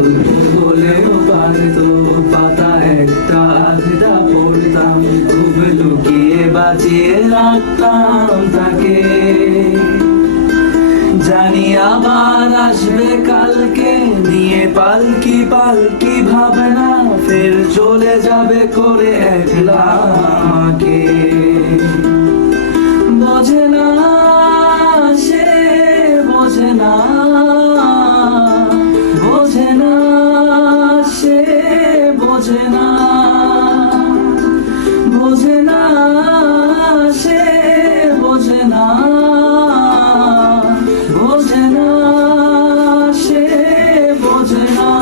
অল্প হলেও পারতো, পাতা একটা আধা পড়তাম, খুব লুকিয়ে বাঁচিয়ে রাখতাম তাকে। জানি আবার আসবে কালকে, নিয়ে পালকি পালকি ভাবনা, ফের চলে যাবে করে একলা আমাকে। বোঝে না সে, বোঝে না, বোঝে না সে, বোঝে না, বোঝে না সে, বোঝে না, বোঝে না সে, বোঝে না।